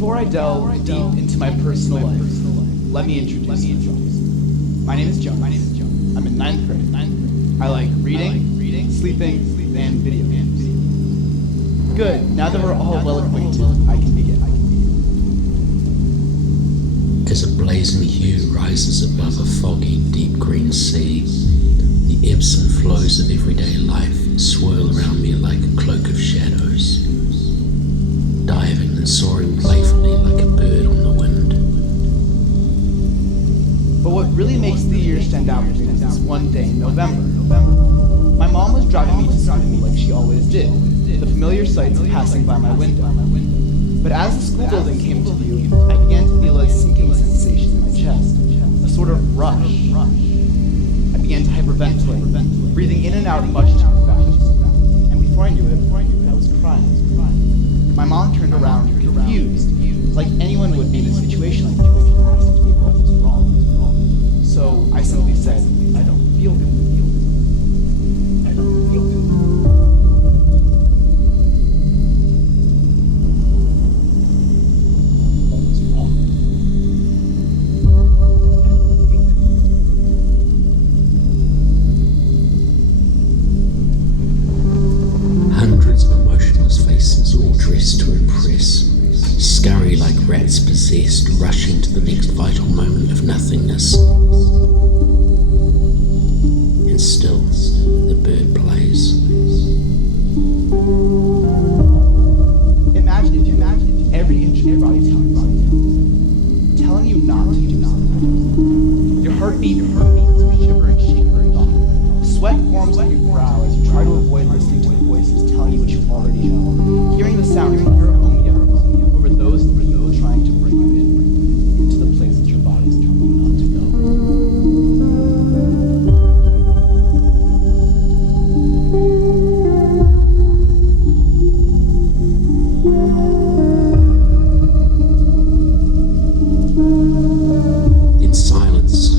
Before I delve deep into my personal life, let me introduce myself. My name is John. I'm in 9th grade. I like reading, sleeping, and video games. Good, now that we're all well acquainted, I can begin. As a blazing hue rises above a foggy, deep green sea, the ebbs and flows of everyday life swirl around me like a cloak of shadows, diving and soaring playfully like a bird on the wind. But what really makes the year stand out for me was this one day in November. My mom was driving me to school like she always did, the familiar sights passing by my window. But as the school building came to view, I began to feel a sinking sensation in my chest, a sort of rush. I began to hyperventilate, breathing in and out much too fast. And before I knew it, I was crying. My mom turned around, confused, like anyone would be in a situation like this, and asked me what was wrong. So I simply said, I don't feel good. I don't feel good. What was wrong? Hundreds of emotionless faces, all dressed to impress, scurry like rats possessed, rushing to the next vital moment of nothingness. And still, the bird plays. Imagine if every inch of your body telling you not to do something. Your heartbeat, you shiver and shake your body. Sweat forms on your brow as you try to avoid listening to the voices telling you what you already know. Hearing the sounds of your own yells over those of the people trying to bring you into the place that your body is telling you not to go. In silence,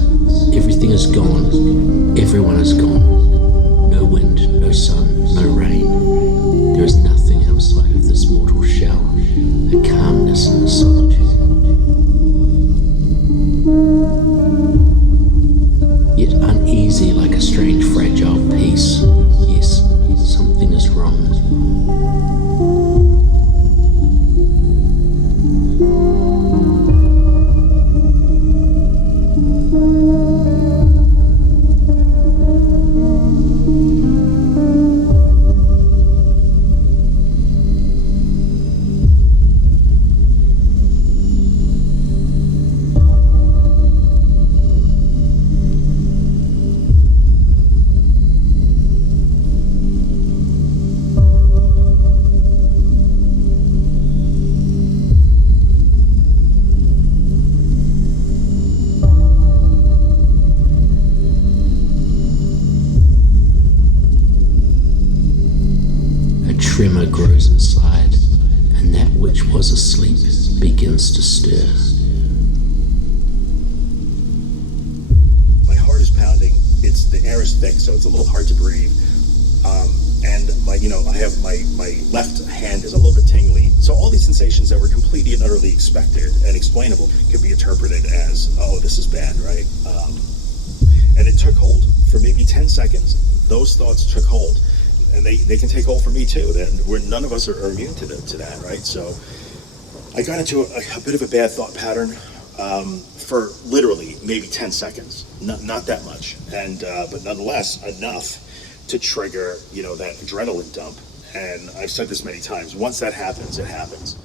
everything is gone, everyone is gone. No wind, no sun, no rain. There is nothing outside of this mortal shell, a calmness and a solitude. Yet uneasy like a strange fragile peace. Yes, something is wrong. Tremor grows inside, and that which was asleep begins to stir. My heart is pounding. The air is thick, so it's a little hard to breathe. And I have my left hand is a little bit tingly. So all these sensations that were completely and utterly expected and explainable can be interpreted as, oh, this is bad, right? And it took hold for maybe 10 seconds. Those thoughts took hold. And they can take hold for me too. None of us are immune to that, right? So I got into a bit of a bad thought pattern for literally maybe 10 seconds, not that much, and but nonetheless enough to trigger that adrenaline dump. And I've said this many times. Once that happens, it happens.